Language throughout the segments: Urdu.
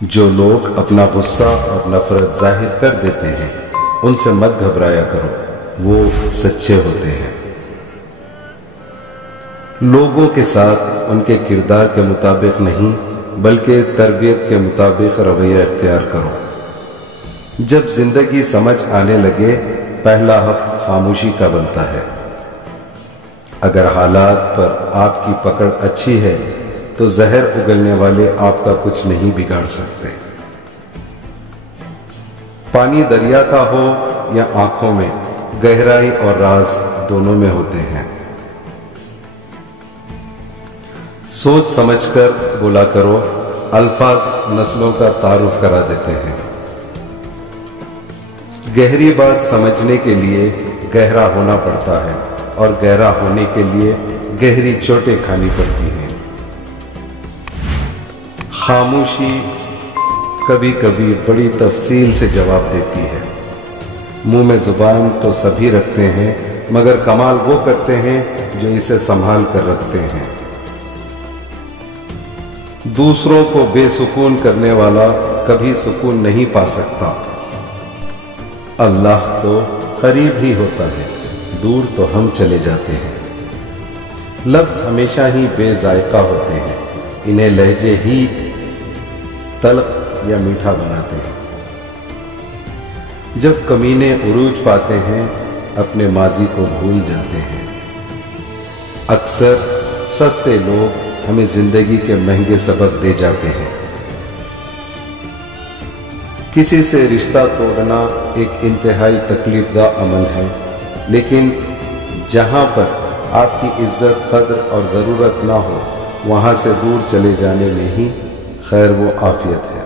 جو لوگ اپنا غصہ اور نفرت ظاہر کر دیتے ہیں ان سے مت گھبرایا کرو، وہ سچے ہوتے ہیں۔ لوگوں کے ساتھ ان کے کردار کے مطابق نہیں بلکہ تربیت کے مطابق رویہ اختیار کرو۔ جب زندگی سمجھ آنے لگے پہلا حق خاموشی کا بنتا ہے۔ اگر حالات پر آپ کی پکڑ اچھی ہے تو زہر اگلنے والے آپ کا کچھ نہیں بگاڑ سکتے۔ پانی دریا کا ہو یا آنکھوں میں، گہرائی اور راز دونوں میں ہوتے ہیں۔ سوچ سمجھ کر بولا کرو، الفاظ نسلوں کا تعارف کرا دیتے ہیں۔ گہری بات سمجھنے کے لیے گہرا ہونا پڑتا ہے اور گہرا ہونے کے لیے گہری چوٹیں کھانی پڑتی ہیں۔ خاموشی کبھی کبھی بڑی تفصیل سے جواب دیتی ہے۔ منہ میں زبان تو سبھی رکھتے ہیں مگر کمال وہ کرتے ہیں جو اسے سنبھال کر رکھتے ہیں۔ دوسروں کو بے سکون کرنے والا کبھی سکون نہیں پا سکتا۔ اللہ تو قریب ہی ہوتا ہے، دور تو ہم چلے جاتے ہیں۔ لفظ ہمیشہ ہی بے ذائقہ ہوتے ہیں، انہیں لہجے ہی تلخ یا میٹھا بناتے ہیں۔ جب کمینے عروج پاتے ہیں اپنے ماضی کو بھول جاتے ہیں۔ اکثر سستے لوگ ہمیں زندگی کے مہنگے سبق دے جاتے ہیں۔ کسی سے رشتہ توڑنا ایک انتہائی تکلیف دہ عمل ہے، لیکن جہاں پر آپ کی عزت قدر اور ضرورت نہ ہو وہاں سے دور چلے جانے میں ہی خیر و عافیت ہے۔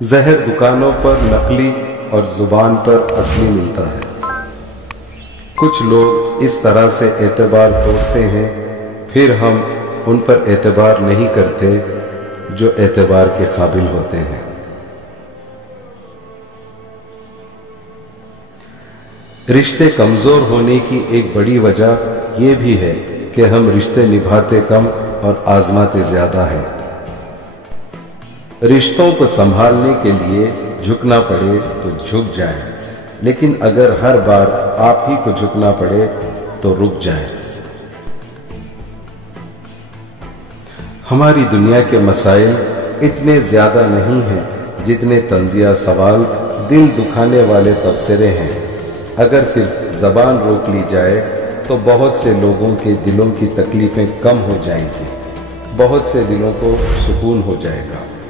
زہر دکانوں پر نقلی اور زبان پر اصلی ملتا ہے۔ کچھ لوگ اس طرح سے اعتبار توڑتے ہیں، پھر ہم ان پر اعتبار نہیں کرتے جو اعتبار کے قابل ہوتے ہیں۔ رشتے کمزور ہونے کی ایک بڑی وجہ یہ بھی ہے کہ ہم رشتے نبھاتے کم اور آزماتے زیادہ ہیں۔ رشتوں کو سنبھالنے کے لیے جھکنا پڑے تو جھک جائیں، لیکن اگر ہر بار آپ ہی کو جھکنا پڑے تو رک جائیں۔ ہماری دنیا کے مسائل اتنے زیادہ نہیں ہیں جتنے طنزیہ سوال، دل دکھانے والے تبصرے ہیں۔ اگر صرف زبان روک لی جائے تو بہت سے لوگوں کے دلوں کی تکلیفیں کم ہو جائیں گی، بہت سے دلوں کو سکون ہو جائے گا۔